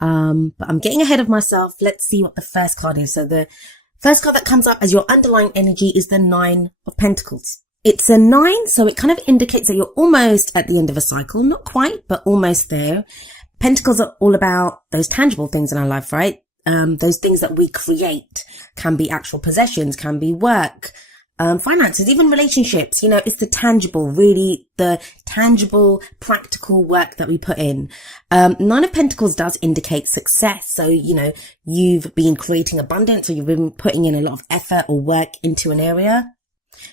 But I'm getting ahead of myself. Let's see what the first card is. So the first card that comes up as your underlying energy is the 9 of Pentacles. It's a 9, so it kind of indicates that you're almost at the end of a cycle. Not quite, but almost there. Pentacles are all about those tangible things in our life, right? Those things that we create. Can be actual possessions, can be work, finances, even relationships. You know, it's the tangible, really the tangible, practical work that we put in. 9 of Pentacles does indicate success. So, you know, you've been creating abundance, or you've been putting in a lot of effort or work into an area.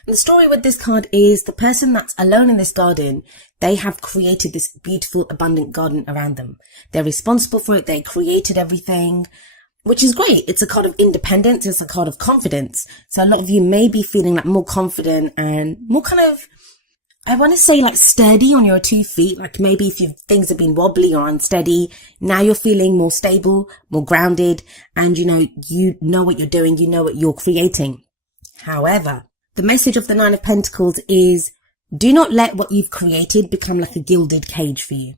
And the story with this card is the person that's alone in this garden, they have created this beautiful, abundant garden around them. They're responsible for it. They created everything, which is great. It's a card of independence. It's a card of confidence. So a lot of you may be feeling like more confident and more kind of, I want to say like sturdy on your 2 feet. Like maybe if things have been wobbly or unsteady, now you're feeling more stable, more grounded, and you know what you're doing. You know what you're creating. However, the message of the 9 of Pentacles is do not let what you've created become like a gilded cage for you.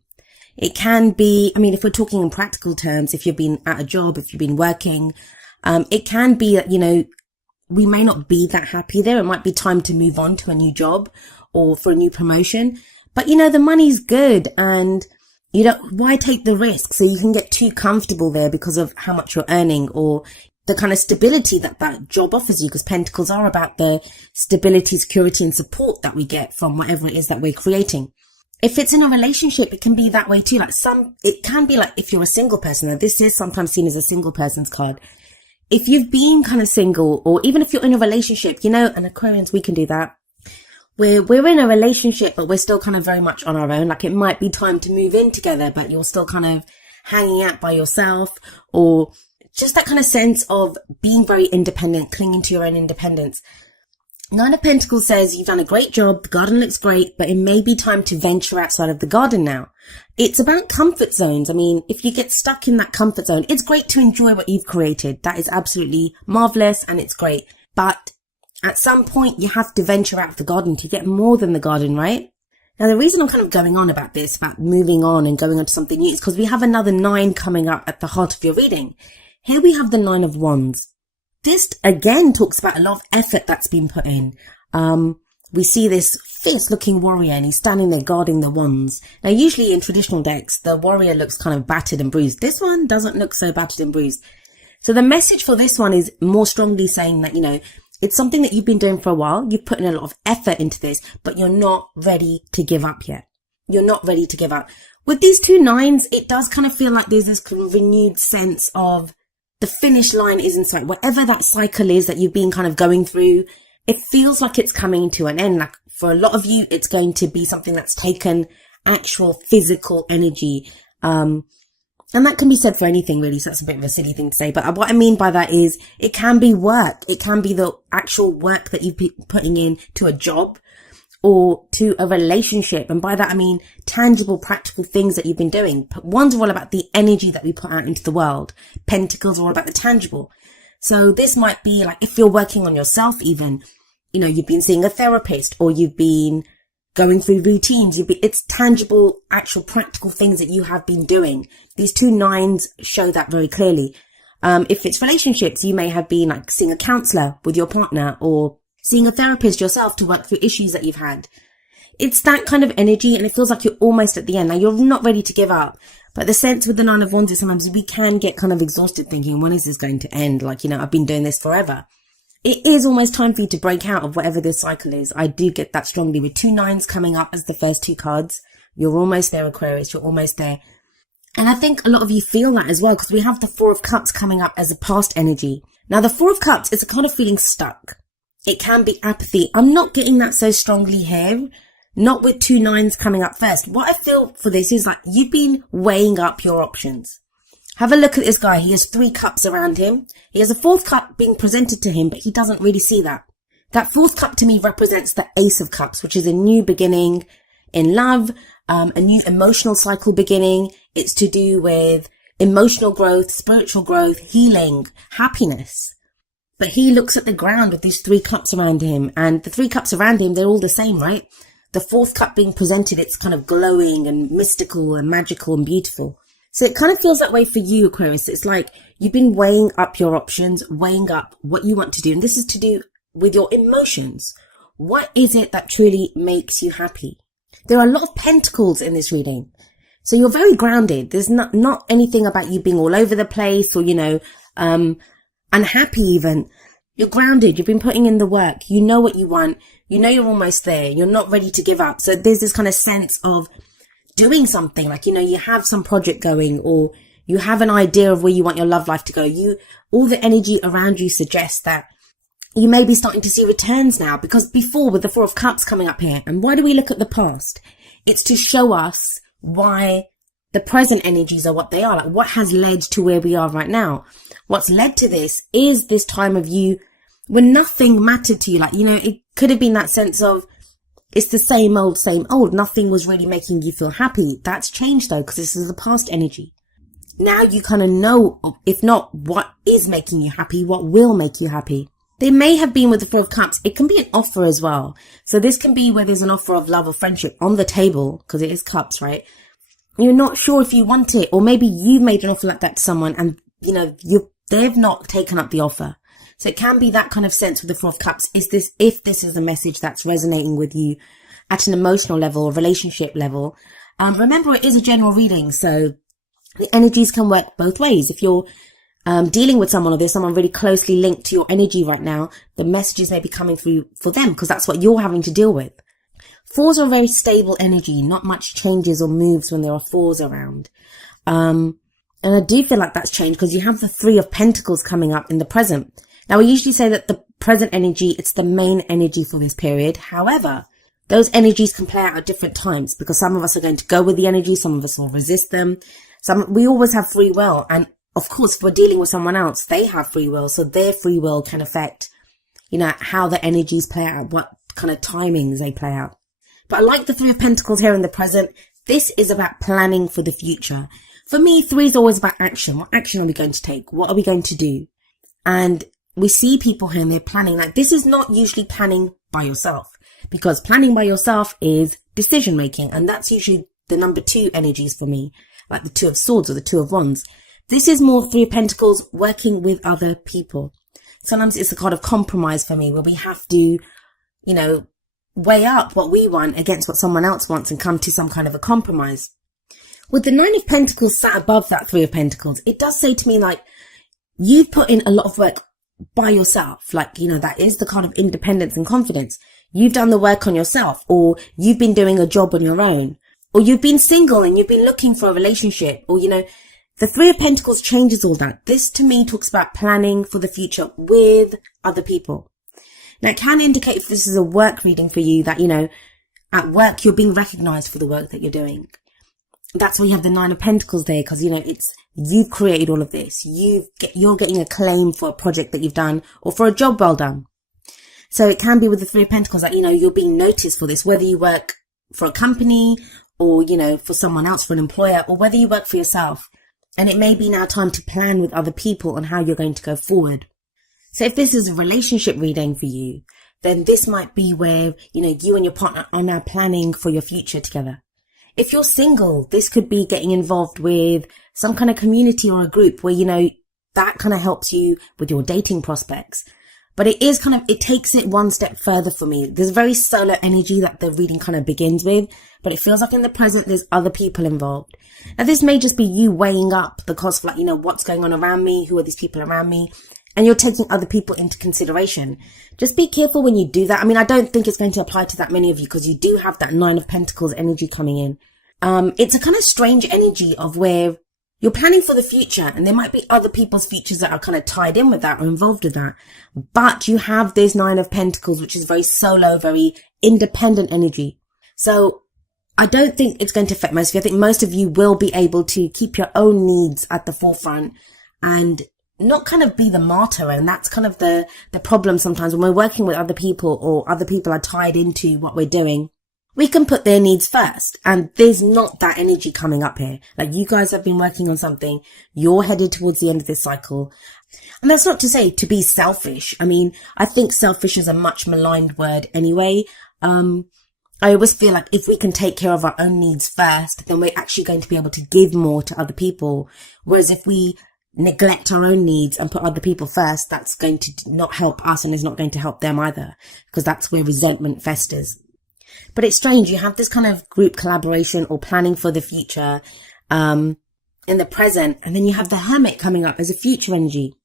It can be, I mean, if we're talking in practical terms, if you've been at a job, if you've been working, it can be that, you know, we may not be that happy there. It might be time to move on to a new job or for a new promotion. But, you know, the money's good and why take the risk? So you can get too comfortable there because of how much you're earning or the kind of stability that that job offers you, because Pentacles are about the stability, security and support that we get from whatever it is that we're creating. If it's in a relationship, it can be that way too. It can be like if you're a single person, now this is sometimes seen as a single person's card. If you've been kind of single, or even if you're in a relationship, you know, and Aquarians, we can do that. We're in a relationship, but we're still kind of very much on our own. Like it might be time to move in together, but you're still kind of hanging out by yourself, or just that kind of sense of being very independent, clinging to your own independence. 9 of Pentacles says you've done a great job, the garden looks great, but it may be time to venture outside of the garden now. It's about comfort zones. I mean, if you get stuck in that comfort zone, it's great to enjoy what you've created. That is absolutely marvelous and it's great. But at some point, you have to venture out of the garden to get more than the garden, right? Now, the reason I'm kind of going on about this, about moving on and going on to something new, is because we have another 9 coming up at the heart of your reading. Here we have the 9 of Wands. This again talks about a lot of effort that's been put in. We see this fierce looking warrior and he's standing there guarding the wands. Now, usually in traditional decks, the warrior looks kind of battered and bruised. This one doesn't look so battered and bruised. So the message for this one is more strongly saying that, you know, it's something that you've been doing for a while. You've put in a lot of effort into this, but you're not ready to give up yet. You're not ready to give up. With these 2 9s, it does kind of feel like there's this renewed sense of the finish line is in sight. Whatever that cycle is that you've been kind of going through, it feels like it's coming to an end. Like for a lot of you, it's going to be something that's taken actual physical energy. And that can be said for anything really. So that's a bit of a silly thing to say. But what I mean by that is it can be work. It can be the actual work that you've been putting in to a job or to a relationship. And by that, I mean tangible, practical things that you've been doing. One's all about the energy that we put out into the world. Pentacles are all about the tangible. So this might be like if you're working on yourself even, you know, you've been seeing a therapist or you've been going through routines. It's tangible, actual practical things that you have been doing. These 2 9s show that very clearly. If it's relationships, you may have been like seeing a counselor with your partner or seeing a therapist yourself to work through issues that you've had. It's that kind of energy and it feels like you're almost at the end. Now, you're not ready to give up. But the sense with the 9 of Wands is sometimes we can get kind of exhausted thinking, when is this going to end? Like, you know, I've been doing this forever. It is almost time for you to break out of whatever this cycle is. I do get that strongly. With 2 9s coming up as the first 2 cards, you're almost there, Aquarius. You're almost there. And I think a lot of you feel that as well, because we have the 4 of Cups coming up as a past energy. Now, the 4 of Cups is a kind of feeling stuck. It can be apathy. I'm not getting that so strongly here. Not with 2 9s coming up first. What I feel for this is like you've been weighing up your options. Have a look at this guy. He has 3 cups around him. He has a 4th cup being presented to him, but he doesn't really see that. That 4th cup to me represents the Ace of Cups, which is a new beginning in love, a new emotional cycle beginning. It's to do with emotional growth, spiritual growth, healing, happiness. But he looks at the ground with these 3 cups around him, and the 3 cups around him, they're all the same, right? The 4th cup being presented, it's kind of glowing and mystical and magical and beautiful. So it kind of feels that way for you, Aquarius. It's like you've been weighing up your options, weighing up what you want to do. And this is to do with your emotions. What is it that truly makes you happy? There are a lot of pentacles in this reading. So you're very grounded. There's not anything about you being all over the place or, unhappy even. You're grounded. You've been putting in the work. You know what you want. You know you're almost there. You're not ready to give up. So there's this kind of sense of doing something, like, you have some project going, or you have an idea of where you want your love life to go. All the energy around you suggests that you may be starting to see returns now, because before, with the Four of Cups coming up here, and why do we look at the past? It's to show us why the present energies are what they are, like what has led to where we are right now. What's led to this is this time of you when nothing mattered to you. Like, it could have been that sense of, it's the same old, same old. Nothing was really making you feel happy. That's changed though, because this is the past energy. Now you kind of know, if not what is making you happy, what will make you happy. There may have been with the Four of Cups. It can be an offer as well. So this can be where there's an offer of love or friendship on the table, because it is cups, right? You're not sure if you want it, or maybe you made an offer like that to someone and, they've not taken up the offer. So it can be that kind of sense with the Four of Cups. If this is a message that's resonating with you at an emotional level or relationship level, remember it is a general reading. So the energies can work both ways. If you're dealing with someone, or there's someone really closely linked to your energy right now, the messages may be coming through for them, because that's what you're having to deal with. Fours are a very stable energy. Not much changes or moves when there are fours around. And I do feel like that's changed, because you have the Three of Pentacles coming up in the present. Now, we usually say that the present energy, it's the main energy for this period. However, those energies can play out at different times, because some of us are going to go with the energy. Some of us will resist them. We always have free will. And of course, if we're dealing with someone else, they have free will. So their free will can affect, how the energies play out, what kind of timings they play out. But I like the Three of Pentacles here in the present. This is about planning for the future. For me, three is always about action. What action are we going to take? What are we going to do? And we see people here and they're planning. Like, this is not usually planning by yourself, because planning by yourself is decision making. And that's usually the number 2 energies for me, like the Two of Swords or the Two of Wands. This is more Three of Pentacles, working with other people. Sometimes it's a kind of compromise for me, where we have to, weigh up what we want against what someone else wants and come to some kind of a compromise. With the Nine of Pentacles sat above that Three of Pentacles, it does say to me, like, you've put in a lot of work by yourself. Like, that is the kind of independence and confidence. You've done the work on yourself, or you've been doing a job on your own, or you've been single and you've been looking for a relationship, or, the Three of Pentacles changes all that. This to me talks about planning for the future with other people. Now, it can indicate, if this is a work reading for you, that, at work, you're being recognized for the work that you're doing. That's why you have the Nine of Pentacles there, because, you've created all of this. You're getting a claim for a project that you've done, or for a job well done. So it can be with the Three of Pentacles that, you're being noticed for this, whether you work for a company or, for someone else, for an employer, or whether you work for yourself. And it may be now time to plan with other people on how you're going to go forward. So if this is a relationship reading for you, then this might be where, you and your partner are now planning for your future together. If you're single, this could be getting involved with some kind of community or a group where, that kind of helps you with your dating prospects. But it is it takes it one step further for me. There's very solar energy that the reading kind of begins with, but it feels like in the present, there's other people involved. Now, this may just be you weighing up the cost of, what's going on around me? Who are these people around me? And you're taking other people into consideration. Just be careful when you do that. I mean, I don't think it's going to apply to that many of you, because you do have that Nine of Pentacles energy coming in. It's a kind of strange energy of where you're planning for the future, and there might be other people's futures that are kind of tied in with that or involved with that. But you have this Nine of Pentacles, which is very solo, very independent energy. So I don't think it's going to affect most of you. I think most of you will be able to keep your own needs at the forefront and not kind of be the martyr. And that's kind of the problem sometimes when we're working with other people, or other people are tied into what we're doing. We can put their needs first, and there's not that energy coming up here. Like, you guys have been working on something. You're headed towards the end of this cycle. And that's not to say to be selfish. I mean, I think selfish is a much maligned word anyway. I always feel like if we can take care of our own needs first, then we're actually going to be able to give more to other people. Whereas if we neglect our own needs and put other people first, that's going to not help us and is not going to help them either, because that's where resentment festers. But it's strange. You have this kind of group collaboration or planning for the future, in the present. And then you have the Hermit coming up as a future energy.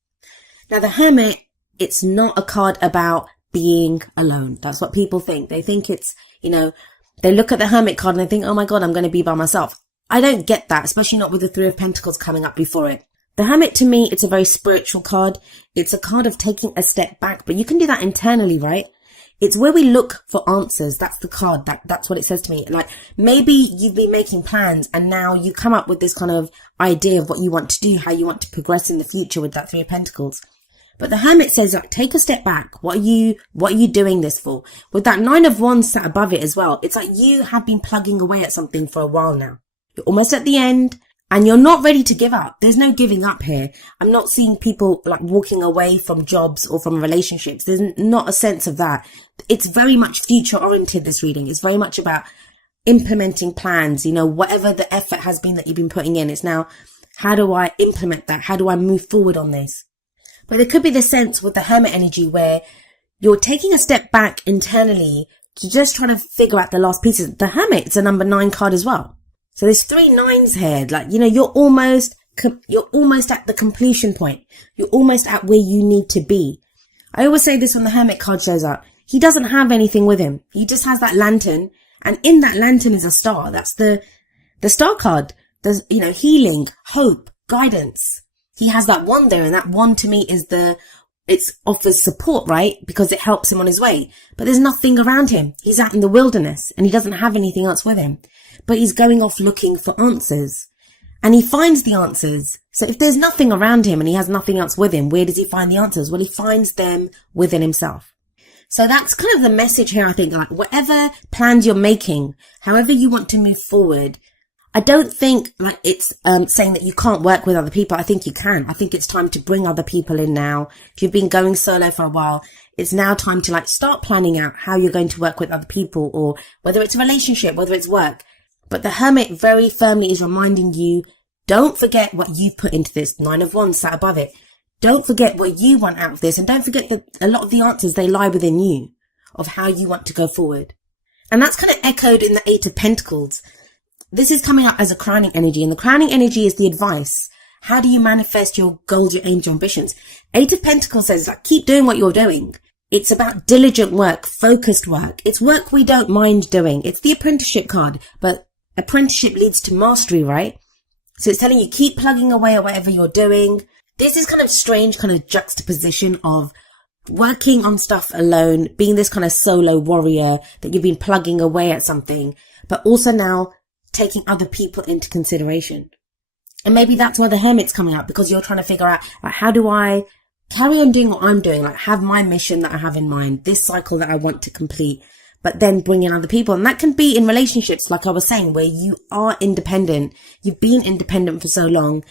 Now the Hermit, it's not a card about being alone. That's what people think. They think it's, they look at the Hermit card and they think, oh my God, I'm going to be by myself. I don't get that, especially not with the Three of Pentacles coming up before it. The Hermit, to me, it's a very spiritual card. It's a card of taking a step back, but you can do that internally, right? It's where we look for answers. That's the card. That's what it says to me. Like, maybe you've been making plans and now you come up with this kind of idea of what you want to do, how you want to progress in the future with that Three of Pentacles. But the Hermit says, like, take a step back. What are you doing this for? With that Nine of Wands sat above it as well. It's like you have been plugging away at something for a while now. You're almost at the end and you're not ready to give up. There's no giving up here. I'm not seeing people like walking away from jobs or from relationships. There's not a sense of that. It's very much future oriented, this reading. It's very much about implementing plans, whatever the effort has been that you've been putting in. It's now, how do I implement that? How do I move forward on this? But there could be the sense with the Hermit energy where you're taking a step back internally to just try to figure out the last pieces. The Hermit, it's a number 9 card as well. So there's 3 9s here. Like, you're almost at the completion point. You're almost at where you need to be. I always say this when the Hermit card shows up. He doesn't have anything with him. He just has that lantern. And in that lantern is a star. That's the star card. There's, healing, hope, guidance. He has that wand there, and that wand to me is it offers support, right? Because it helps him on his way. But there's nothing around him. He's out in the wilderness and he doesn't have anything else with him. But he's going off looking for answers. And he finds the answers. So if there's nothing around him and he has nothing else with him, where does he find the answers? Well, he finds them within himself. So that's kind of the message here, I think. Like, whatever plans you're making, however you want to move forward, I don't think like it's saying that you can't work with other people. I think you can. I think it's time to bring other people in now. If you've been going solo for a while, it's now time to start planning out how you're going to work with other people, or whether it's a relationship, whether it's work. But the Hermit very firmly is reminding you, don't forget what you've put into this. 9 of Wands sat above it. Don't forget what you want out of this. And don't forget that a lot of the answers, they lie within you of how you want to go forward. And that's kind of echoed in the 8 of Pentacles. This is coming up as a crowning energy, and the crowning energy is the advice. How do you manifest your goals, your aims, your ambitions? 8 of Pentacles says, keep doing what you're doing. It's about diligent work, focused work. It's work we don't mind doing. It's the apprenticeship card, but apprenticeship leads to mastery, right? So it's telling you, keep plugging away at whatever you're doing. This is kind of strange kind of juxtaposition of working on stuff alone, being this kind of solo warrior that you've been plugging away at something, but also now taking other people into consideration. And maybe that's why the Hermit's coming out, because you're trying to figure out, how do I carry on doing what I'm doing, have my mission that I have in mind, this cycle that I want to complete, but then bring in other people. And that can be in relationships, like I was saying, where you are independent. You've been independent for so long.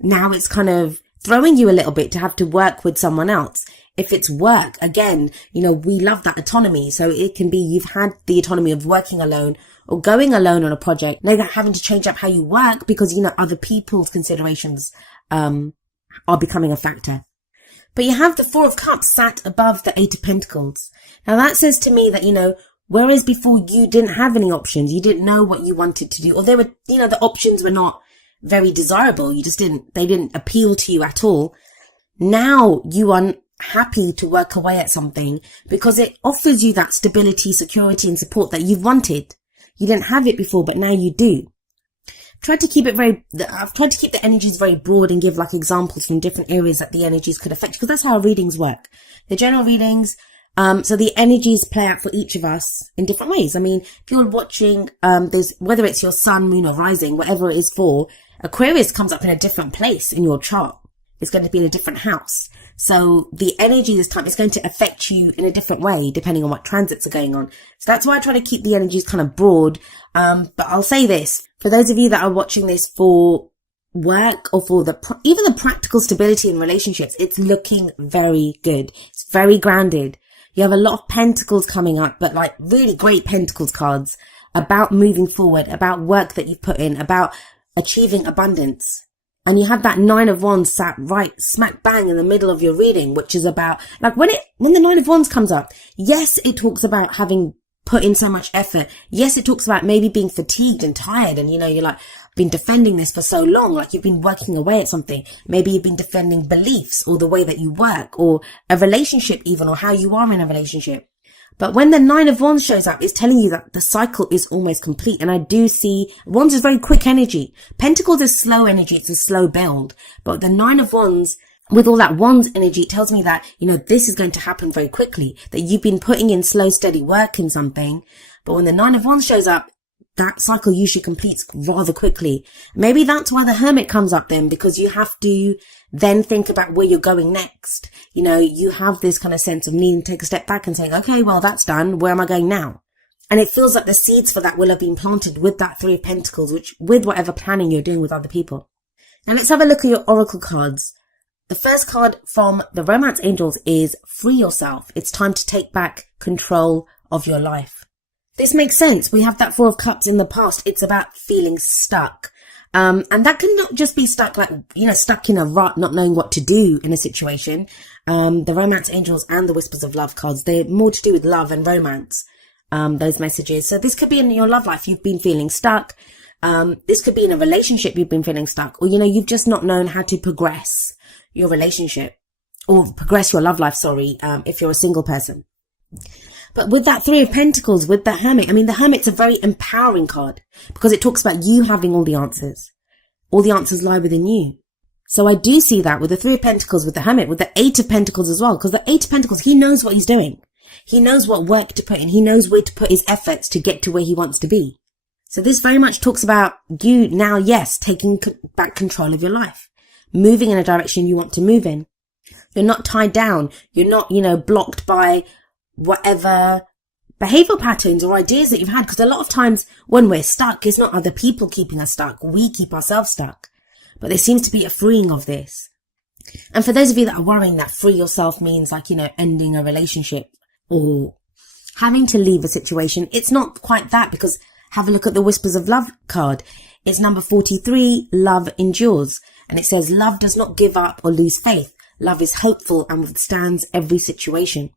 Now it's kind of throwing you a little bit to have to work with someone else. If it's work, again, we love that autonomy. So it can be you've had the autonomy of working alone or going alone on a project, now having to change up how you work because, other people's considerations are becoming a factor. But you have the 4 of Cups sat above the 8 of Pentacles. Now that says to me that, whereas before you didn't have any options, you didn't know what you wanted to do, or they were, the options were not very desirable. They didn't appeal to you at all. Now you are happy to work away at something because it offers you that stability, security and support that you've wanted. You didn't have it before, but now you do. I've tried to keep the energies very broad and give examples from different areas that the energies could affect, because that's how our readings work. The general readings, so the energies play out for each of us in different ways. I mean, if you're watching, whether it's your sun, moon or rising, whatever it is for, Aquarius comes up in a different place in your chart. It's going to be in a different house. So the energy this time is going to affect you in a different way, depending on what transits are going on. So that's why I try to keep the energies kind of broad. But I'll say this, for those of you that are watching this for work or for even the practical stability in relationships, it's looking very good. It's very grounded. You have a lot of pentacles coming up, but like really great pentacles cards about moving forward, about work that you've put in, about achieving abundance. And you have that 9 of Wands sat right smack bang in the middle of your reading, which is about like when the 9 of Wands comes up, yes, it talks about having put in so much effort. Yes, it talks about maybe being fatigued and tired. And, you're like, been defending this for so long, like you've been working away at something. Maybe you've been defending beliefs or the way that you work or a relationship even, or how you are in a relationship. But when the 9 of Wands shows up, it's telling you that the cycle is almost complete. And I do see Wands is very quick energy. Pentacles is slow energy. It's a slow build. But the 9 of Wands, with all that Wands energy, it tells me that, this is going to happen very quickly, that you've been putting in slow, steady work in something. But when the 9 of Wands shows up, that cycle usually completes rather quickly. Maybe that's why the Hermit comes up then, because you have to then think about where you're going next. You have this kind of sense of needing to take a step back and saying, okay, well, that's done. Where am I going now? And it feels like the seeds for that will have been planted with that 3 of Pentacles, which with whatever planning you're doing with other people. Now let's have a look at your Oracle cards. The first card from the Romance Angels is Free Yourself. It's time to take back control of your life. This makes sense. We have that 4 of Cups in the past. It's about feeling stuck. And that can not just be stuck like, stuck in a rut, not knowing what to do in a situation. The Romance Angels and the Whispers of Love cards, they're more to do with love and romance, those messages. So this could be in your love life. You've been feeling stuck. This could be in a relationship. You've been feeling stuck, or, you've just not known how to progress your relationship or progress your love life. If you're a single person. But with that 3 of Pentacles, with the Hermit, the Hermit's a very empowering card because it talks about you having all the answers. All the answers lie within you. So I do see that with the 3 of Pentacles, with the Hermit, with the 8 of Pentacles as well, because the 8 of Pentacles, he knows what he's doing. He knows what work to put in. He knows where to put his efforts to get to where he wants to be. So this very much talks about you now, yes, taking back control of your life, moving in a direction you want to move in. You're not tied down. You're not, blocked by whatever behavioral patterns or ideas that you've had. Because a lot of times when we're stuck, it's not other people keeping us stuck. We keep ourselves stuck. But there seems to be a freeing of this. And for those of you that are worrying that free yourself means like, ending a relationship or having to leave a situation, it's not quite that, because have a look at the Whispers of Love card. It's number 43, Love Endures. And it says, love does not give up or lose faith. Love is hopeful and withstands every situation.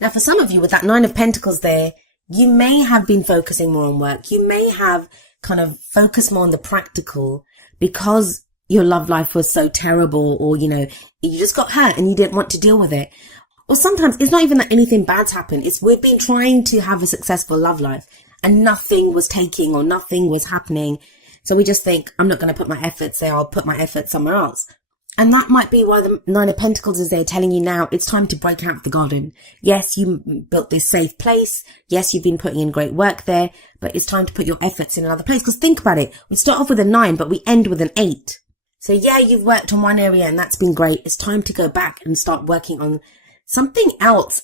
Now, for some of you with that 9 of Pentacles there, you may have been focusing more on work. You may have kind of focused more on the practical because your love life was so terrible, or, you just got hurt and you didn't want to deal with it. Or sometimes it's not even that anything bad's happened. It's we've been trying to have a successful love life and nothing was taking or nothing was happening. So we just think, I'm not going to put my efforts there. I'll put my efforts somewhere else. And that might be why the 9 of Pentacles is there telling you now it's time to break out of the garden. Yes, you built this safe place. Yes, you've been putting in great work there, but it's time to put your efforts in another place. Because think about it. We start off with a 9, but we end with an 8. So yeah, you've worked on one area and that's been great. It's time to go back and start working on something else.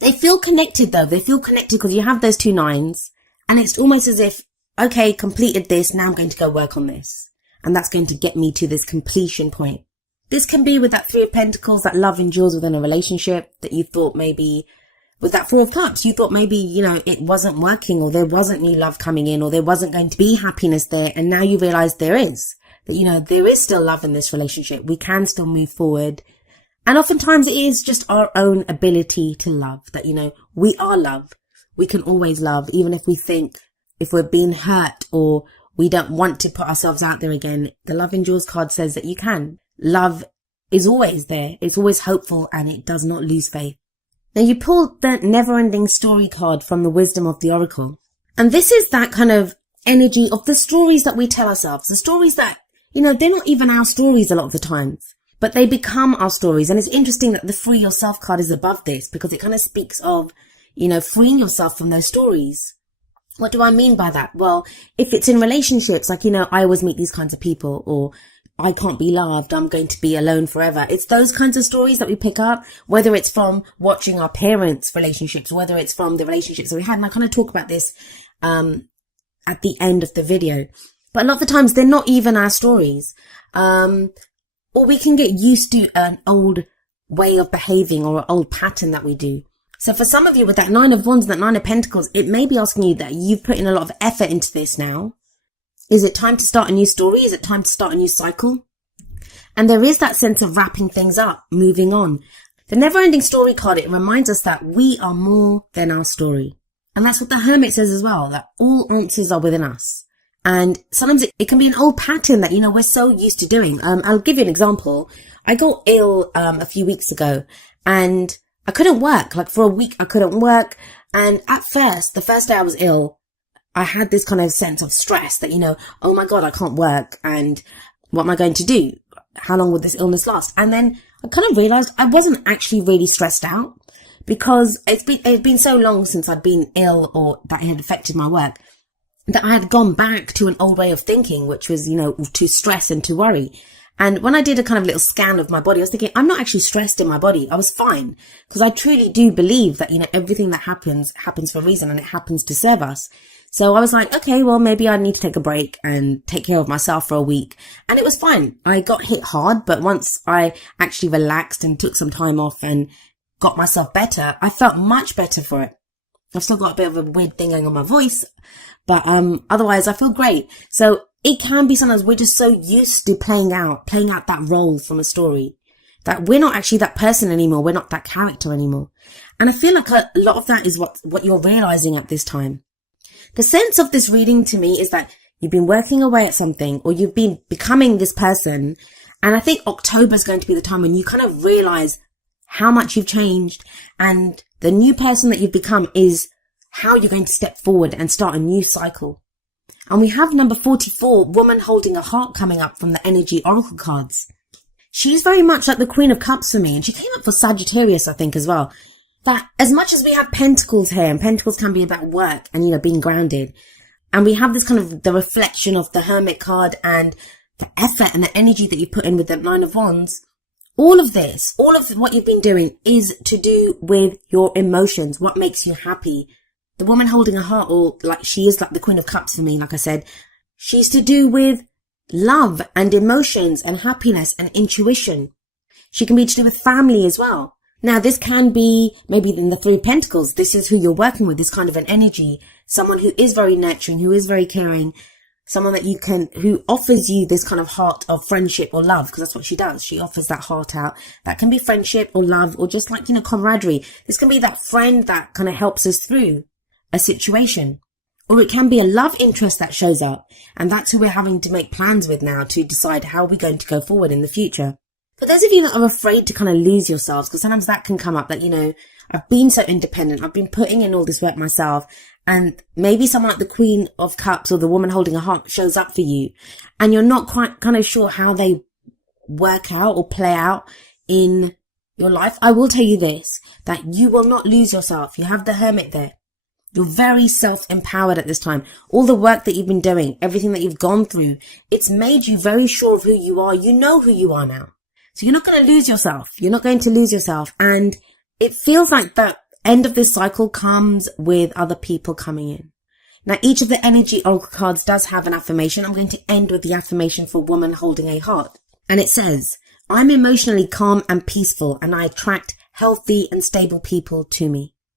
They feel connected though. They feel connected because you have those 2 9s and it's almost as if, okay, completed this. Now I'm going to go work on this. And that's going to get me to this completion point. This can be with that 3 of Pentacles, that love endures within a relationship that you thought maybe, with that 4 of Cups, you thought maybe, it wasn't working, or there wasn't new love coming in, or there wasn't going to be happiness there. And now you realize there is, that, there is still love in this relationship. We can still move forward. And oftentimes it is just our own ability to love that, we are love. We can always love, even if we think, if we're being hurt or we don't want to put ourselves out there again. The Love Endures card says that you can. Love is always there. It's always hopeful and it does not lose faith. Now you pulled the Never-Ending Story card from the Wisdom of the Oracle. And this is that kind of energy of the stories that we tell ourselves. The stories that, they're not even our stories a lot of the times, but they become our stories. And it's interesting that the Free Yourself card is above this because it kind of speaks of, freeing yourself from those stories. What do I mean by that? Well, if it's in relationships, like, I always meet these kinds of people, or I can't be loved, I'm going to be alone forever. It's those kinds of stories that we pick up, whether it's from watching our parents' relationships, whether it's from the relationships that we had. And I kind of talk about this at the end of the video. But a lot of the times they're not even our stories. Or we can get used to an old way of behaving or an old pattern that we do. So for some of you with that 9 of Wands and that 9 of Pentacles, it may be asking you that you've put in a lot of effort into this now. Is it time to start a new story? Is it time to start a new cycle? And there is that sense of wrapping things up, moving on. The never-ending story card, it reminds us that we are more than our story. And that's what the Hermit says as well, that all answers are within us. And sometimes it can be an old pattern that, we're so used to doing. I'll give you an example. I got ill a few weeks ago and I couldn't work. Like for a week, I couldn't work. And at first, the first day I was ill, I had this kind of sense of stress that, oh my God, I can't work. And what am I going to do? How long would this illness last? And then I kind of realized I wasn't actually really stressed out because it's been so long since I'd been ill or that it had affected my work that I had gone back to an old way of thinking, which was, to stress and to worry. And when I did a kind of little scan of my body, I was thinking, I'm not actually stressed in my body. I was fine because I truly do believe that, everything that happens for a reason and it happens to serve us. So I was like, okay, well, maybe I need to take a break and take care of myself for a week. And it was fine. I got hit hard, but once I actually relaxed and took some time off and got myself better, I felt much better for it. I've still got a bit of a weird thing going on my voice, but otherwise I feel great. So it can be sometimes we're just so used to playing out that role from a story that we're not actually that person anymore. We're not that character anymore. And I feel like a lot of that is what you're realizing at this time. The sense of this reading to me is that you've been working away at something or you've been becoming this person. And I think October is going to be the time when you kind of realize how much you've changed, and the new person that you've become is how you're going to step forward and start a new cycle. And we have number 44, Woman Holding a Heart, coming up from the Energy Oracle cards. She's very much like the Queen of Cups for me, and she came up for Sagittarius, I think, as well. That as much as we have Pentacles here, and Pentacles can be about work and, being grounded, and we have this kind of the reflection of the Hermit card and the effort and the energy that you put in with the 9 of Wands, all of what you've been doing is to do with your emotions, what makes you happy. The Woman Holding a Heart, or like she is like the Queen of Cups for me, like I said, she's to do with love and emotions and happiness and intuition. She can be to do with family as well. Now, this can be maybe in the 3 of Pentacles. This is who you're working with, this kind of an energy. Someone who is very nurturing, who is very caring. Someone that who offers you this kind of heart of friendship or love, because that's what she does. She offers that heart out. That can be friendship or love or just like, camaraderie. This can be that friend that kind of helps us through a situation. Or it can be a love interest that shows up. And that's who we're having to make plans with now to decide how we're going to go forward in the future. For those of you that are afraid to kind of lose yourselves, because sometimes that can come up that, I've been so independent. I've been putting in all this work myself. And maybe someone like the Queen of Cups or the Woman Holding a Heart shows up for you. And you're not quite kind of sure how they work out or play out in your life. I will tell you this, that you will not lose yourself. You have the Hermit there. You're very self-empowered at this time. All the work that you've been doing, everything that you've gone through, it's made you very sure of who you are. You know who you are now. So you're not going to lose yourself. You're not going to lose yourself. And it feels like the end of this cycle comes with other people coming in. Now, each of the energy oracle cards does have an affirmation. I'm going to end with the affirmation for Woman Holding a Heart. And it says, I'm emotionally calm and peaceful, and I attract healthy and stable people to me.